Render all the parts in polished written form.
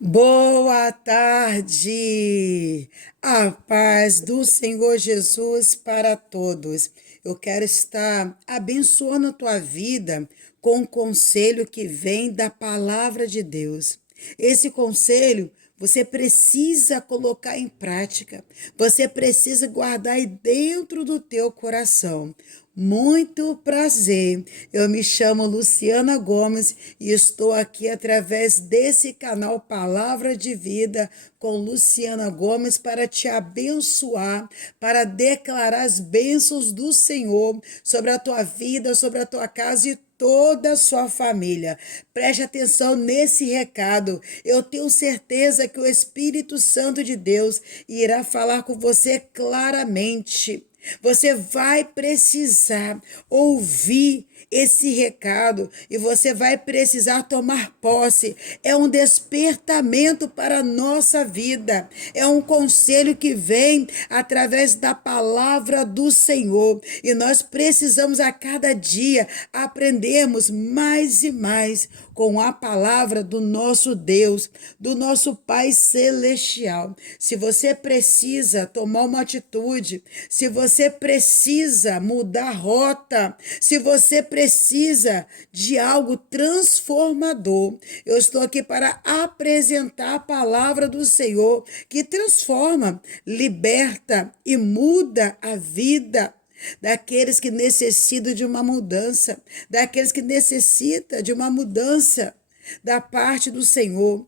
Boa tarde! A paz do Senhor Jesus para todos. Eu quero estar abençoando a tua vida com um conselho que vem da palavra de Deus. Esse conselho você precisa colocar em prática, você precisa guardar aí dentro do teu coração. Muito prazer, eu me chamo Luciana Gomes e estou aqui através desse canal Palavra de Vida com Luciana Gomes para te abençoar, para declarar as bênçãos do Senhor sobre a tua vida, sobre a tua casa e toda a sua família. Preste atenção nesse recado. Eu tenho certeza que o Espírito Santo de Deus irá falar com você claramente. Você vai precisar ouvir esse recado e você vai precisar tomar posse. É um despertamento para a nossa vida. É um conselho que vem através da palavra do Senhor. E nós precisamos a cada dia aprendermos mais e mais com a palavra do nosso Deus, do nosso Pai Celestial. Se você precisa tomar uma atitude, se você precisa mudar rota, se você precisa de algo transformador, eu estou aqui para apresentar a palavra do Senhor que transforma, liberta e muda a vida daqueles que necessitam de uma mudança, daqueles que necessitam de uma mudança da parte do Senhor.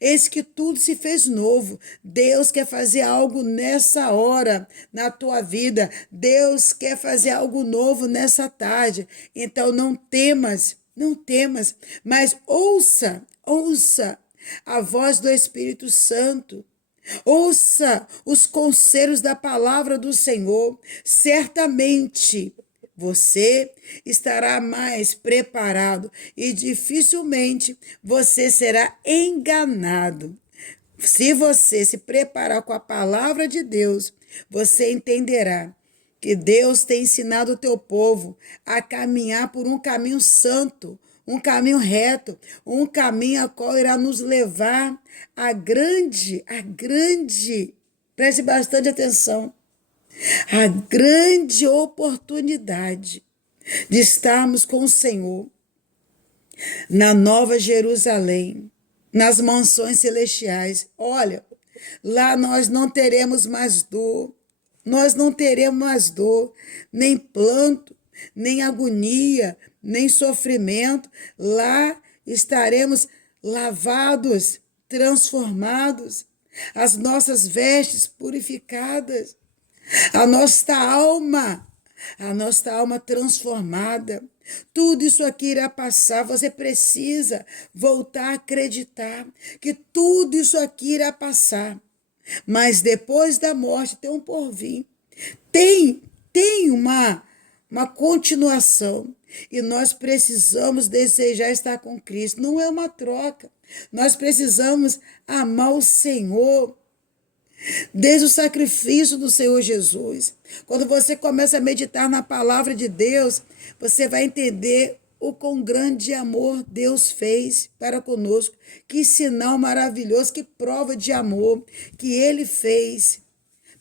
Eis que tudo se fez novo. Deus quer fazer algo nessa hora na tua vida. Deus quer fazer algo novo nessa tarde. Então não temas, não temas, mas ouça a voz do Espírito Santo. Ouça os conselhos da palavra do Senhor. Certamente você estará mais preparado e dificilmente você será enganado. Se você se preparar com a palavra de Deus, você entenderá que Deus tem ensinado o teu povo a caminhar por um caminho santo, um caminho reto, um caminho a qual irá nos levar preste bastante atenção, a grande oportunidade de estarmos com o Senhor na Nova Jerusalém, nas mansões celestiais. Olha, lá nós não teremos mais dor, nós não teremos mais dor, nem planto, nem agonia, nem sofrimento. Lá estaremos lavados, transformados, as nossas vestes purificadas, a nossa alma transformada. Tudo isso aqui irá passar. Você precisa voltar a acreditar que tudo isso aqui irá passar. Mas depois da morte tem um porvir. Tem uma continuação. E nós precisamos desejar estar com Cristo. Não é uma troca. Nós precisamos amar o Senhor desde o sacrifício do Senhor Jesus. Quando você começa a meditar na palavra de Deus, você vai entender o quão grande amor Deus fez para conosco. Que sinal maravilhoso, que prova de amor que Ele fez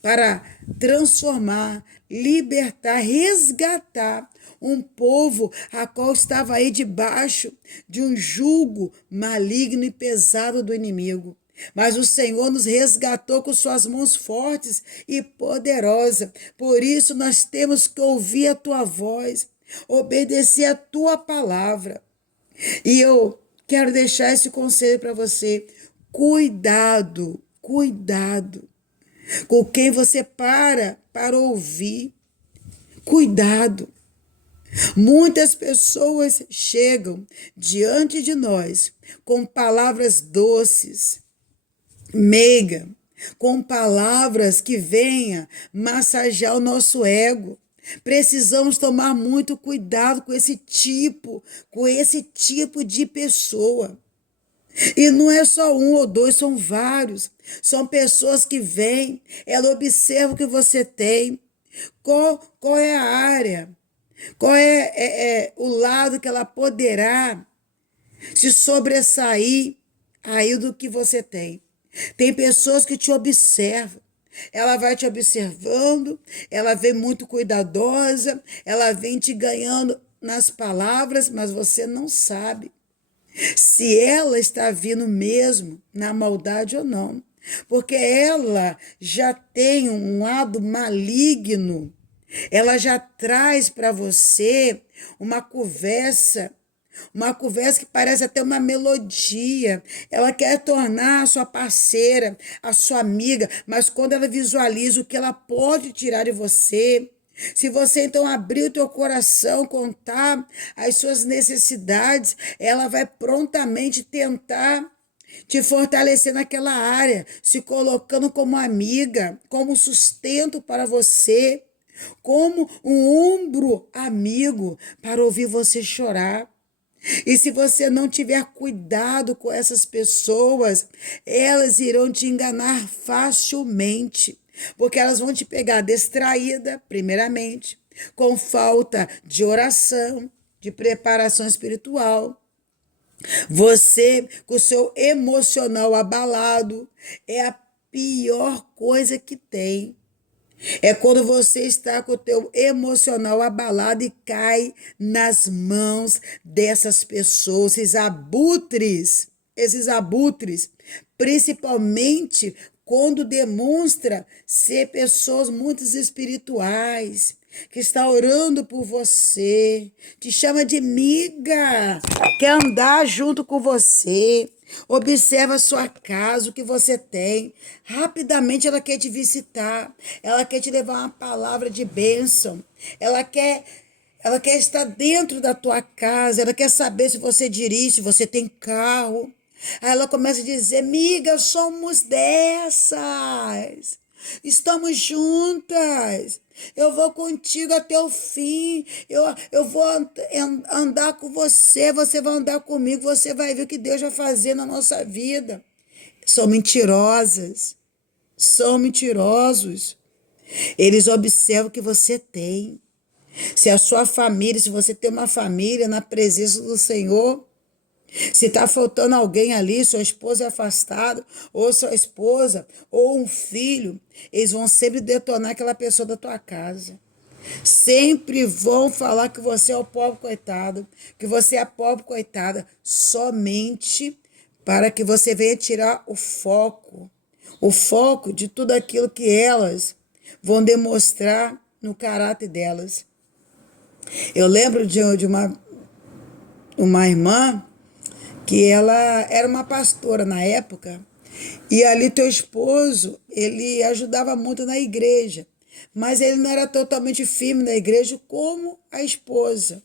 para transformar, libertar, resgatar um povo a qual estava aí debaixo de um jugo maligno e pesado do inimigo. Mas o Senhor nos resgatou com suas mãos fortes e poderosas. Por isso nós temos que ouvir a tua voz, obedecer a tua palavra. E eu quero deixar esse conselho para você. Cuidado, cuidado com quem você para ouvir. Cuidado. Muitas pessoas chegam diante de nós com palavras doces, meiga, com palavras que venham massagear o nosso ego. Precisamos tomar muito cuidado com esse tipo de pessoa. E não é só um ou dois, são vários. São pessoas que vêm, ela observa o que você tem, qual é a área, qual é o lado que ela poderá se sobressair aí do que você tem. Tem pessoas que te observam. Ela vai te observando, ela vem muito cuidadosa, ela vem te ganhando nas palavras, mas você não sabe se ela está vindo mesmo na maldade ou não. Porque ela já tem um lado maligno, ela já traz para você uma conversa que parece até uma melodia. Ela quer tornar a sua parceira, a sua amiga, mas quando ela visualiza o que ela pode tirar de você, se você então abrir o teu coração, contar as suas necessidades, ela vai prontamente tentar te fortalecer naquela área, se colocando como amiga, como sustento para você, como um ombro amigo para ouvir você chorar. E se você não tiver cuidado com essas pessoas, elas irão te enganar facilmente, porque elas vão te pegar distraída, primeiramente, com falta de oração, de preparação espiritual. Você, com o seu emocional abalado, é a pior coisa que tem. É quando você está com o teu emocional abalado e cai nas mãos dessas pessoas, esses abutres, principalmente quando demonstra ser pessoas muito espirituais, que está orando por você, te chama de amiga, quer andar junto com você. Observa a sua casa, o que você tem. Rapidamente ela quer te visitar. Ela quer te levar uma palavra de bênção. Ela quer estar dentro da tua casa. Ela quer saber se você dirige, se você tem carro. Aí ela começa a dizer: amiga, somos dessas. Estamos juntas. Eu vou contigo até o fim. Eu vou andar com você. Você vai andar comigo. Você vai ver o que Deus vai fazer na nossa vida. São mentirosas. São mentirosos. Eles observam o que você tem. Se a sua família, se você tem uma família na presença do Senhor, se está faltando alguém ali, sua esposa é afastada, ou sua esposa, ou um filho, eles vão sempre detonar aquela pessoa da tua casa. Sempre vão falar que você é o pobre coitado, que você é a pobre coitada, somente para que você venha tirar o foco de tudo aquilo que elas vão demonstrar no caráter delas. Eu lembro de uma irmã que ela era uma pastora na época, e ali teu esposo, ele ajudava muito na igreja, mas ele não era totalmente firme na igreja como a esposa.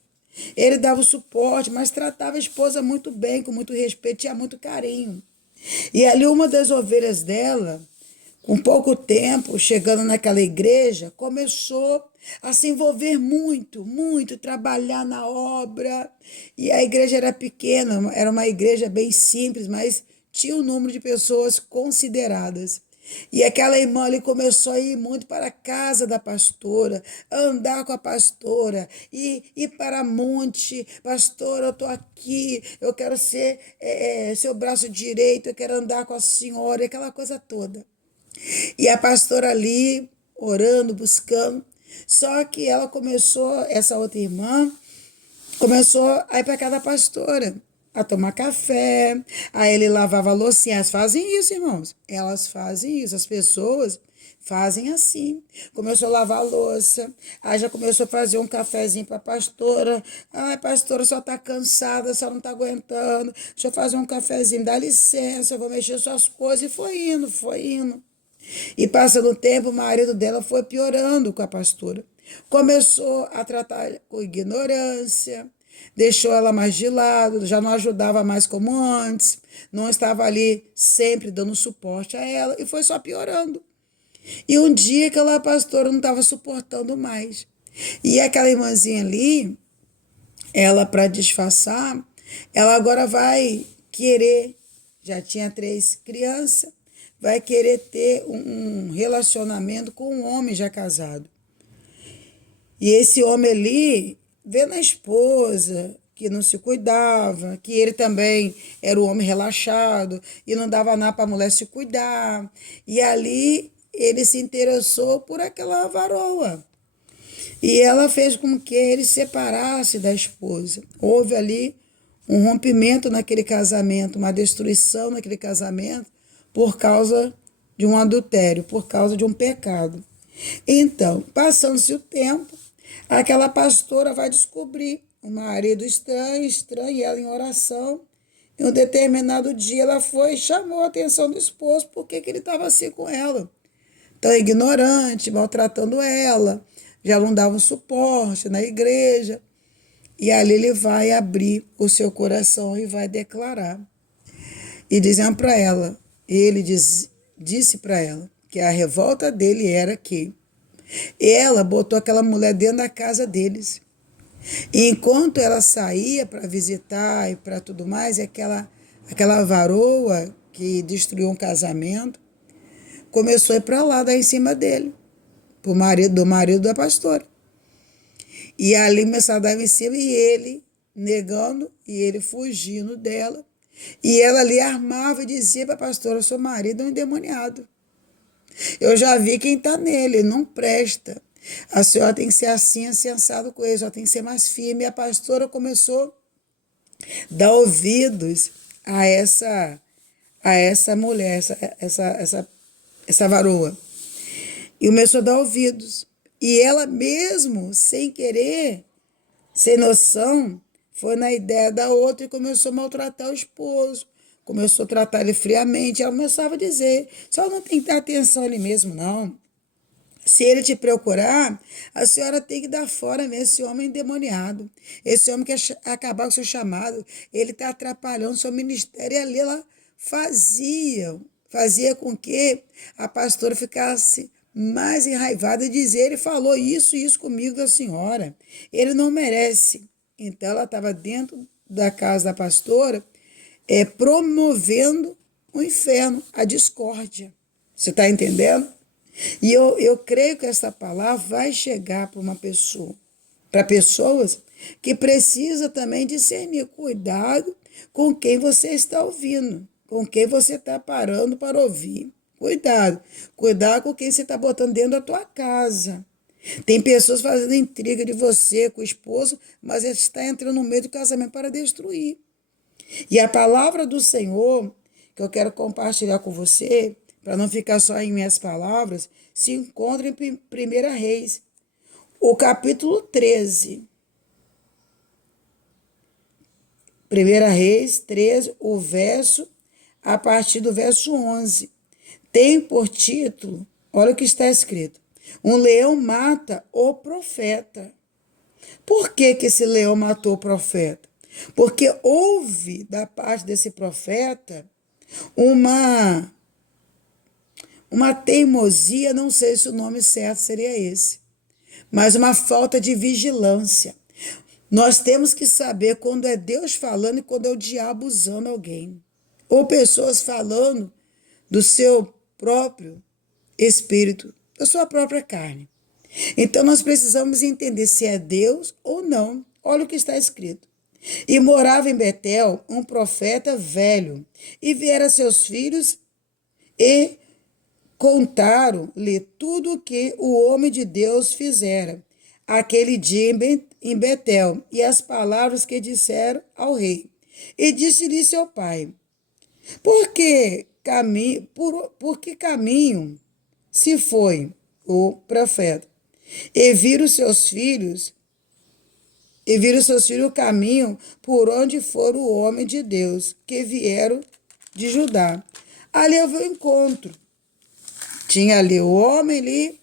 Ele dava o suporte, mas tratava a esposa muito bem, com muito respeito, tinha muito carinho. E ali uma das ovelhas dela, com pouco tempo, chegando naquela igreja, começou a se envolver muito, muito, trabalhar na obra. E a igreja era pequena, era uma igreja bem simples, mas tinha um número de pessoas consideradas. E aquela irmã ali começou a ir muito para a casa da pastora, andar com a pastora, e ir para monte. Pastora, eu estou aqui, eu quero ser seu braço direito, eu quero andar com a senhora, aquela coisa toda. E a pastora ali, orando, buscando. Só que ela começou, essa outra irmã, começou a ir para casa da pastora, a tomar café, aí ele lavava a loucinha. Elas fazem isso, irmãos. Elas fazem isso, as pessoas fazem assim. Começou a lavar a louça, aí já começou a fazer um cafezinho para a pastora. Ai, pastora, só está cansada, só não está aguentando. Deixa eu fazer um cafezinho, dá licença, eu vou mexer suas coisas. E foi indo, foi indo. E passando o tempo, o marido dela foi piorando com a pastora. Começou a tratar com ignorância, deixou ela mais de lado, já não ajudava mais como antes, não estava ali sempre dando suporte a ela, e foi só piorando. E um dia aquela pastora não estava suportando mais. E aquela irmãzinha ali, ela, para disfarçar, ela agora vai querer, já tinha 3 crianças, vai querer ter um relacionamento com um homem já casado. E esse homem ali, vendo a esposa, que não se cuidava, que ele também era um homem relaxado e não dava nada para a mulher se cuidar. E ali ele se interessou por aquela varoa. E ela fez com que ele se separasse da esposa. Houve ali um rompimento naquele casamento, uma destruição naquele casamento por causa de um adultério, por causa de um pecado. Então, passando-se o tempo, aquela pastora vai descobrir um marido estranho, e ela em oração. Em um determinado dia ela foi e chamou a atenção do esposo porque que ele estava assim com ela. Tão ignorante, maltratando ela, já não dava um suporte na igreja. E ali ele vai abrir o seu coração e vai declarar. E dizendo para ela, disse para ela que a revolta dele era que ela botou aquela mulher dentro da casa deles. E enquanto ela saía para visitar e para tudo mais, aquela varoa que destruiu um casamento começou a ir para lá, dar em cima dele, do marido da pastora. E ali começou a dar em cima e ele negando e ele fugindo dela. E ela ali armava e dizia para a pastora, seu marido é um endemoniado. Eu já vi quem está nele, ele não presta. A senhora tem que ser assim, assensado com ele, a senhora tem que ser mais firme. E a pastora começou a dar ouvidos a essa mulher, essa varoa. E começou a dar ouvidos. E ela mesmo, sem querer, sem noção, foi na ideia da outra e começou a maltratar o esposo. Começou a tratar ele friamente. Ela começava a dizer, só não tem que dar atenção a ele mesmo, não. Se ele te procurar, a senhora tem que dar fora mesmo esse homem endemoniado. Esse homem quer acabar com o seu chamado. Ele está atrapalhando o seu ministério. E ali ela fazia com que a pastora ficasse mais enraivada e dizer, ele falou isso comigo da senhora. Ele não merece. Então ela estava dentro da casa da pastora, promovendo o inferno, a discórdia. Você está entendendo? E eu creio que essa palavra vai chegar para uma pessoa, para pessoas que precisam também discernir. Cuidado com quem você está ouvindo, com quem você está parando para ouvir. Cuidado com quem você está botando dentro da tua casa. Tem pessoas fazendo intriga de você com o esposo, mas ele está entrando no meio do casamento para destruir. E a palavra do Senhor, que eu quero compartilhar com você, para não ficar só em minhas palavras, se encontra em 1 Reis, o capítulo 13. 1 Reis 13, a partir do verso 11. Tem por título, olha o que está escrito, um leão mata o profeta. Por que esse leão matou o profeta? Porque houve da parte desse profeta uma teimosia, não sei se o nome certo seria esse, mas uma falta de vigilância. Nós temos que saber quando é Deus falando e quando é o diabo usando alguém. Ou pessoas falando do seu próprio espírito, da sua própria carne. Então nós precisamos entender se é Deus ou não. Olha o que está escrito. E morava em Betel um profeta velho, e vieram seus filhos e contaram-lhe tudo o que o homem de Deus fizera aquele dia em Betel, e as palavras que disseram ao rei. E disse-lhe seu pai, por que caminho se foi o profeta? E viram seus filhos o caminho por onde for o homem de Deus, que vieram de Judá. Ali houve um encontro. Tinha ali o homem ali,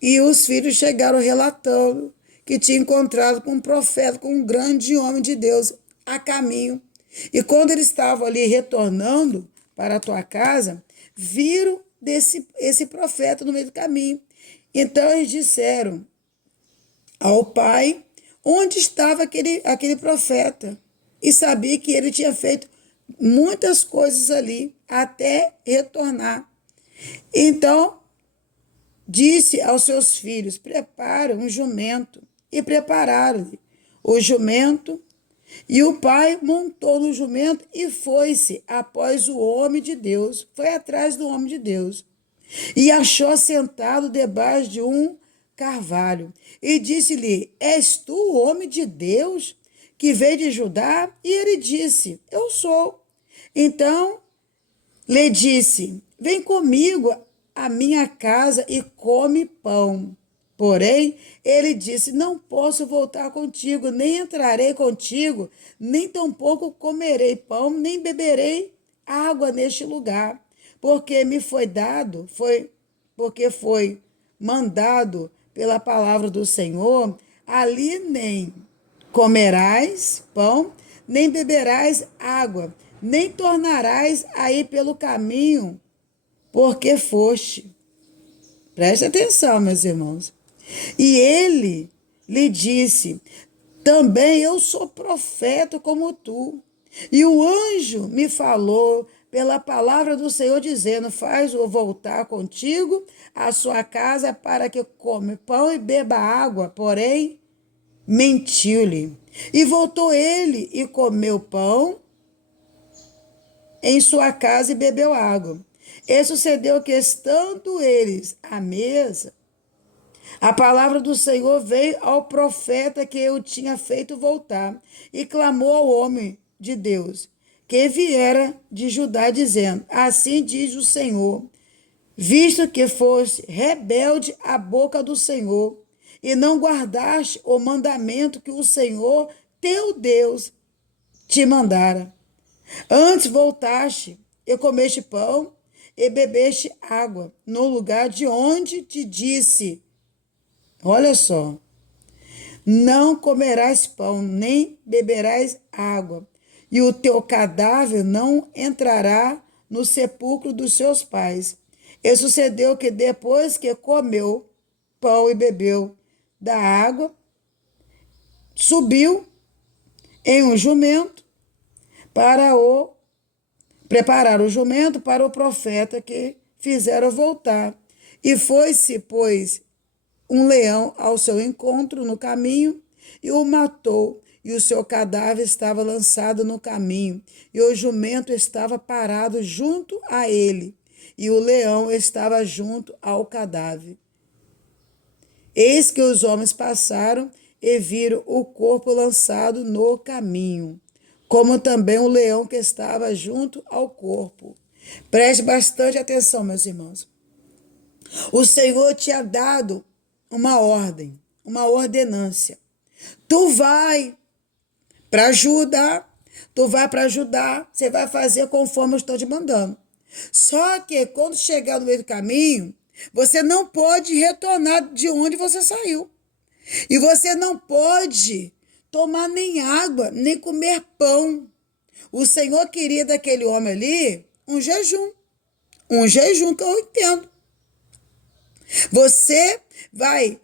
e os filhos chegaram relatando que tinha encontrado com um profeta, com um grande homem de Deus, a caminho. E quando eles estavam ali retornando para a tua casa, viram esse profeta no meio do caminho. Então eles disseram ao pai onde estava aquele profeta. E sabia que ele tinha feito muitas coisas ali até retornar. Então, disse aos seus filhos, preparem um jumento. E prepararam-lhe o jumento. E o pai montou no jumento e foi-se após o homem de Deus, foi atrás do homem de Deus, e achou sentado debaixo de um carvalho, e disse-lhe: És tu o homem de Deus que veio de Judá? E ele disse: Eu sou. Então lhe disse: Vem comigo à minha casa e come pão. Porém, ele disse: Não posso voltar contigo, nem entrarei contigo, nem tampouco comerei pão, nem beberei água neste lugar, porque me foi dado, porque foi mandado pela palavra do Senhor, ali nem comerás pão, nem beberás água, nem tornarás a ir pelo caminho, porque foste. Preste atenção, meus irmãos. E ele lhe disse: Também eu sou profeta como tu. E o anjo me falou pela palavra do Senhor, dizendo: Faz-o voltar contigo à sua casa para que come pão e beba água. Porém, mentiu-lhe. E voltou ele e comeu pão em sua casa e bebeu água. E sucedeu que, estando eles à mesa, a palavra do Senhor veio ao profeta que eu tinha feito voltar, e clamou ao homem de Deus, que viera de Judá, dizendo: Assim diz o Senhor, visto que foste rebelde à boca do Senhor, e não guardaste o mandamento que o Senhor, teu Deus, te mandara. Antes voltaste e comeste pão e bebeste água no lugar de onde te disse: Olha só, não comerás pão, nem beberás água, e o teu cadáver não entrará no sepulcro dos seus pais. E sucedeu que depois que comeu pão e bebeu da água, subiu em um jumento para preparar o jumento para o profeta que fizeram voltar. E foi-se, pois, um leão ao seu encontro no caminho e o matou, e o seu cadáver estava lançado no caminho, e o jumento estava parado junto a ele, e o leão estava junto ao cadáver. Eis que os homens passaram e viram o corpo lançado no caminho, como também o leão que estava junto ao corpo. Preste bastante atenção, meus irmãos. O Senhor tinha dado uma ordem, uma ordenância. Tu vai para Judá, você vai fazer conforme eu estou te mandando. Só que quando chegar no meio do caminho, você não pode retornar de onde você saiu. E você não pode tomar nem água, nem comer pão. O Senhor queria daquele homem ali um jejum. Um jejum que eu entendo. Você vai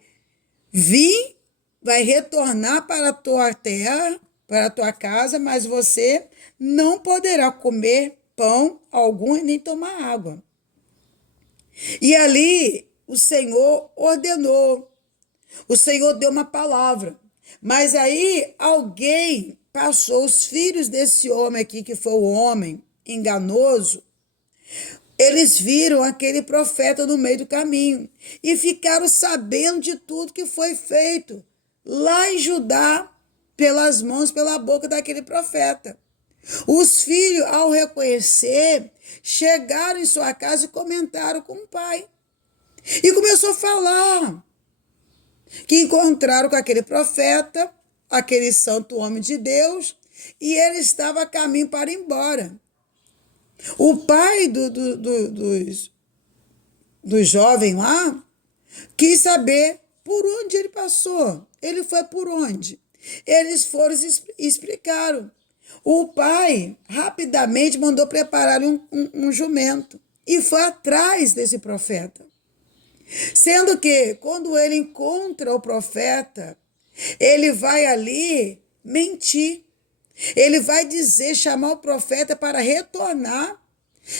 vir, vai retornar para a tua terra, para a tua casa, mas você não poderá comer pão algum e nem tomar água. E ali o Senhor ordenou, o Senhor deu uma palavra, mas aí alguém passou, os filhos desse homem aqui, que foi o homem enganoso, eles viram aquele profeta no meio do caminho e ficaram sabendo de tudo que foi feito lá em Judá, pelas mãos, pela boca daquele profeta. Os filhos, ao reconhecer, chegaram em sua casa e comentaram com o pai. E começou a falar que encontraram com aquele profeta, aquele santo homem de Deus, e ele estava a caminho para ir embora. O pai do jovem lá quis saber por onde ele passou. Ele foi por onde? Eles foram e explicaram. O pai rapidamente mandou preparar um jumento e foi atrás desse profeta. Sendo que, quando ele encontra o profeta, ele vai ali mentir. Ele vai dizer, chamar o profeta para retornar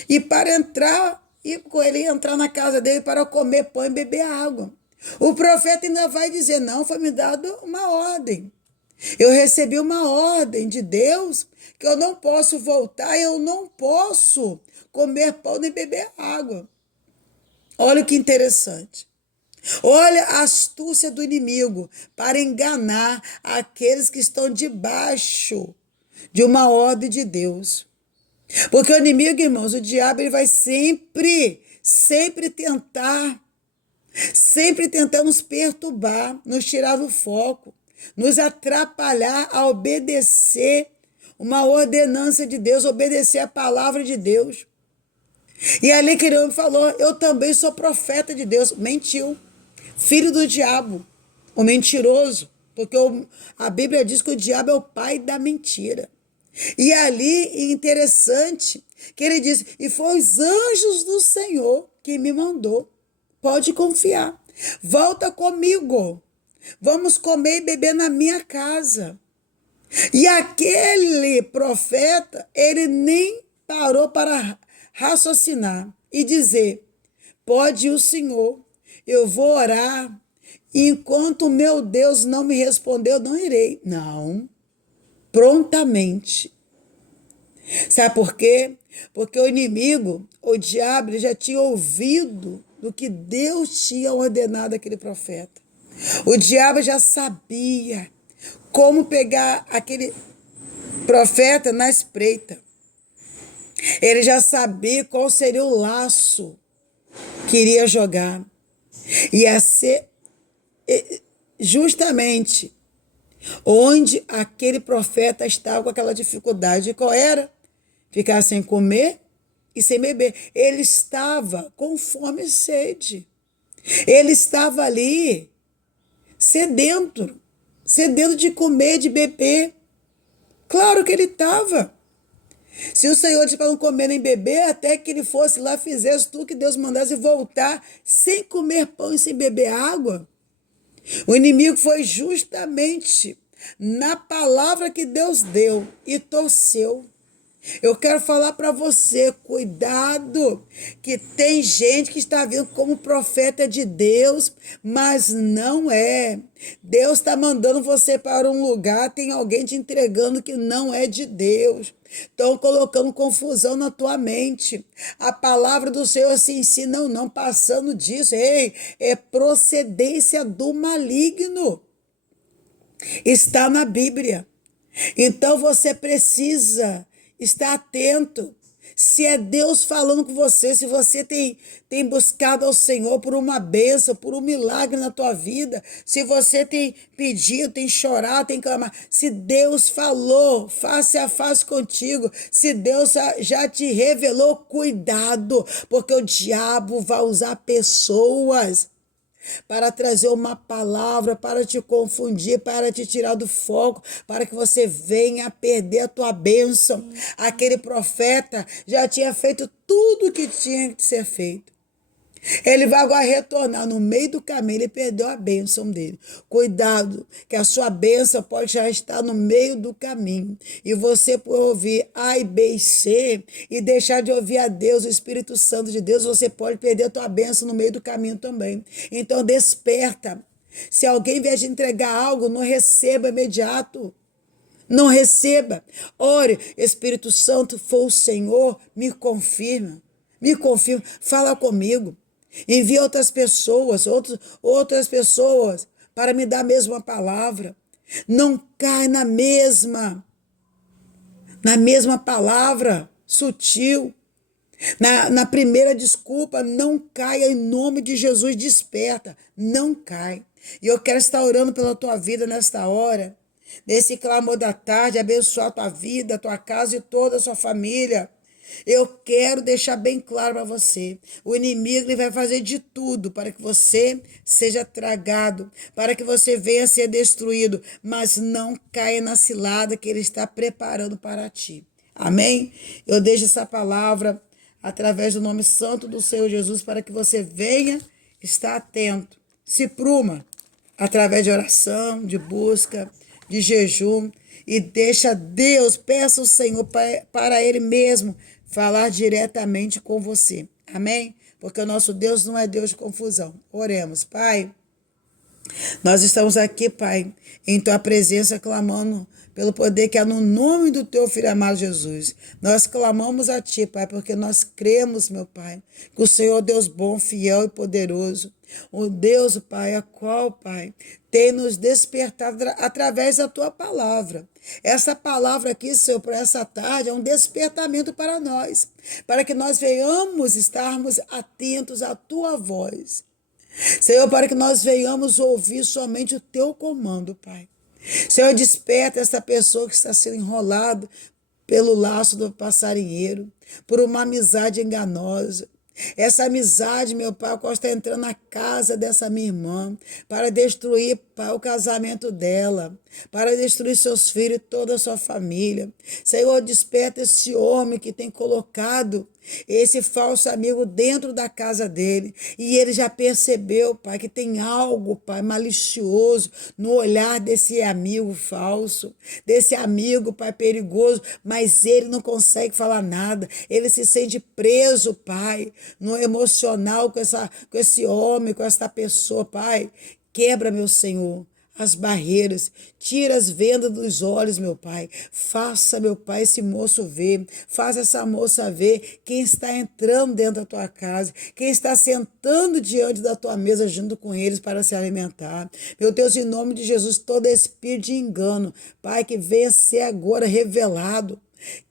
e para entrar, e com ele entrar na casa dele para comer pão e beber água. O profeta ainda vai dizer: não, foi me dado uma ordem. Eu recebi uma ordem de Deus que eu não posso voltar, eu não posso comer pão nem beber água. Olha que interessante. Olha a astúcia do inimigo para enganar aqueles que estão debaixo de uma ordem de Deus. Porque o inimigo, irmãos, o diabo, ele vai sempre tentar nos perturbar, nos tirar do foco, nos atrapalhar a obedecer uma ordenança de Deus, obedecer a palavra de Deus. E ali que ele falou, eu também sou profeta de Deus. Mentiu. Filho do diabo, o mentiroso. Porque a Bíblia diz que o diabo é o pai da mentira. E ali, interessante, que ele diz, e foi os anjos do Senhor que me mandou. Pode confiar. Volta comigo. Vamos comer e beber na minha casa. E aquele profeta, ele nem parou para raciocinar e dizer, pode o Senhor, eu vou orar, e enquanto meu Deus não me respondeu, não irei. Não, prontamente. Sabe por quê? Porque o inimigo, o diabo, ele já tinha ouvido do que Deus tinha ordenado àquele profeta. O diabo já sabia como pegar aquele profeta na espreita. Ele já sabia qual seria o laço que iria jogar. Ia ser justamente onde aquele profeta estava com aquela dificuldade. Qual era? Ficar sem comer e sem beber. Ele estava com fome e sede. Ele estava ali sedento de comer, de beber. Claro que ele estava. Se o Senhor disse para não comer nem beber, até que ele fosse lá, fizesse tudo que Deus mandasse e voltar sem comer pão e sem beber água. O inimigo foi justamente na palavra que Deus deu e torceu. Eu quero falar para você, cuidado, que tem gente que está vindo como profeta de Deus, mas não é. Deus está mandando você para um lugar, tem alguém te entregando que não é de Deus. Estão colocando confusão na tua mente. A palavra do Senhor se ensina, não passando disso. Ei, é procedência do maligno. Está na Bíblia. Então você precisa estar atento. Se é Deus falando com você, se você tem buscado ao Senhor por uma bênção, por um milagre na tua vida, se você tem pedido, tem chorado, tem clamado, se Deus falou face a face contigo, se Deus já te revelou, cuidado, porque o diabo vai usar pessoas para trazer uma palavra, para te confundir, para te tirar do foco, para que você venha a perder a tua bênção. Aquele profeta já tinha feito tudo o que tinha que ser feito. Ele vai agora retornar no meio do caminho, ele perdeu a bênção dele. Cuidado, que a sua bênção pode já estar no meio do caminho. E você, por ouvir A e B e C, e deixar de ouvir a Deus, o Espírito Santo de Deus, você pode perder a tua bênção no meio do caminho também. Então desperta. Se alguém vier te entregar algo, não receba imediato. Não receba. Ore, Espírito Santo, foi o Senhor, me confirma. Me confirma, fala comigo. Envia outras pessoas para me dar a mesma palavra. Não cai na mesma palavra sutil. Na primeira desculpa, não caia em nome de Jesus, desperta. Não cai. E eu quero estar orando pela tua vida nesta hora. Nesse clamor da tarde, abençoar a tua vida, a tua casa e toda a sua família. Eu quero deixar bem claro para você, o inimigo ele vai fazer de tudo para que você seja tragado, para que você venha a ser destruído, mas não caia na cilada que ele está preparando para ti. Amém? Eu deixo essa palavra através do nome santo do Senhor Jesus para que você venha estar atento, se pruma através de oração, de busca, de jejum e deixa Deus, peça ao Senhor para Ele mesmo falar diretamente com você. Amém? Porque o nosso Deus não é Deus de confusão. Oremos. Pai, Nós estamos aqui, Pai, em Tua presença, clamando pelo poder que há no nome do Teu Filho amado Jesus. Nós clamamos a Ti, Pai, porque nós cremos, meu Pai, que o Senhor é Deus bom, fiel e poderoso. O Deus, Pai, a qual, Pai, tem nos despertado através da Tua palavra. Essa palavra aqui, Senhor, para essa tarde, é um despertamento para nós, para que nós venhamos estarmos atentos à Tua voz. Senhor, para que nós venhamos ouvir somente o Teu comando, Pai. Senhor, desperta essa pessoa que está sendo enrolada pelo laço do passarinheiro, por uma amizade enganosa. Essa amizade, meu Pai, qual está entrando na casa dessa minha irmã para destruir, Pai, o casamento dela, para destruir seus filhos e toda a sua família. Senhor, desperta esse homem que tem colocado esse falso amigo dentro da casa dele. E ele já percebeu, Pai, que tem algo, Pai, malicioso no olhar desse amigo falso, desse amigo, Pai, perigoso, mas ele não consegue falar nada. Ele se sente preso, Pai, no emocional com esse homem, com essa pessoa, Pai. Quebra, meu Senhor, as barreiras, tira as vendas dos olhos, meu Pai. Faça, meu Pai, esse moço ver, faça essa moça ver quem está entrando dentro da tua casa, quem está sentando diante da tua mesa junto com eles para se alimentar. Meu Deus, em nome de Jesus, todo espírito de engano, Pai, que venha ser agora revelado,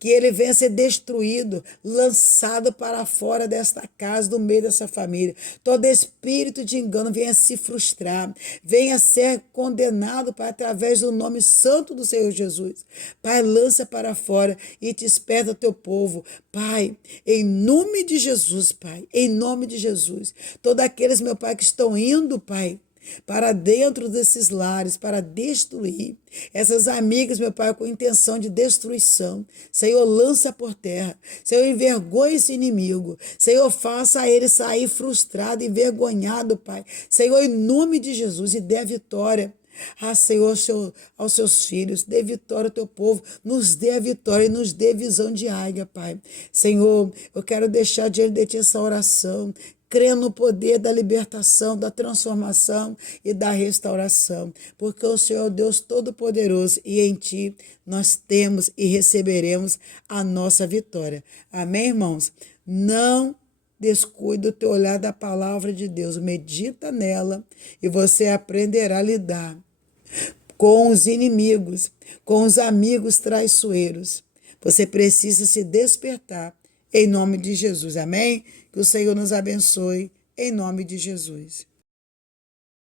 que ele venha ser destruído, lançado para fora desta casa, do meio dessa família. Todo espírito de engano venha se frustrar, venha ser condenado, Pai, através do nome santo do Senhor Jesus. Pai, lança para fora e desperta o teu povo. Pai, em nome de Jesus, Pai, em nome de Jesus. Todos aqueles, meu Pai, que estão indo, Pai, para dentro desses lares, para destruir essas amigas, meu Pai, com intenção de destruição. Senhor, lança por terra. Senhor, envergonha esse inimigo. Senhor, faça ele sair frustrado, envergonhado, Pai. Senhor, em nome de Jesus, e dê a vitória. Senhor, aos seus filhos, dê vitória ao teu povo, nos dê a vitória e nos dê visão de águia, Pai. Senhor, eu quero deixar diante de ti essa oração, crendo no poder da libertação, da transformação e da restauração, porque o Senhor é o Deus Todo-Poderoso e em Ti nós temos e receberemos a nossa vitória. Amém, irmãos? Não descuide o teu olhar da palavra de Deus, medita nela e você aprenderá a lidar com os inimigos, com os amigos traiçoeiros. Você precisa se despertar em nome de Jesus. Amém? Que o Senhor nos abençoe em nome de Jesus.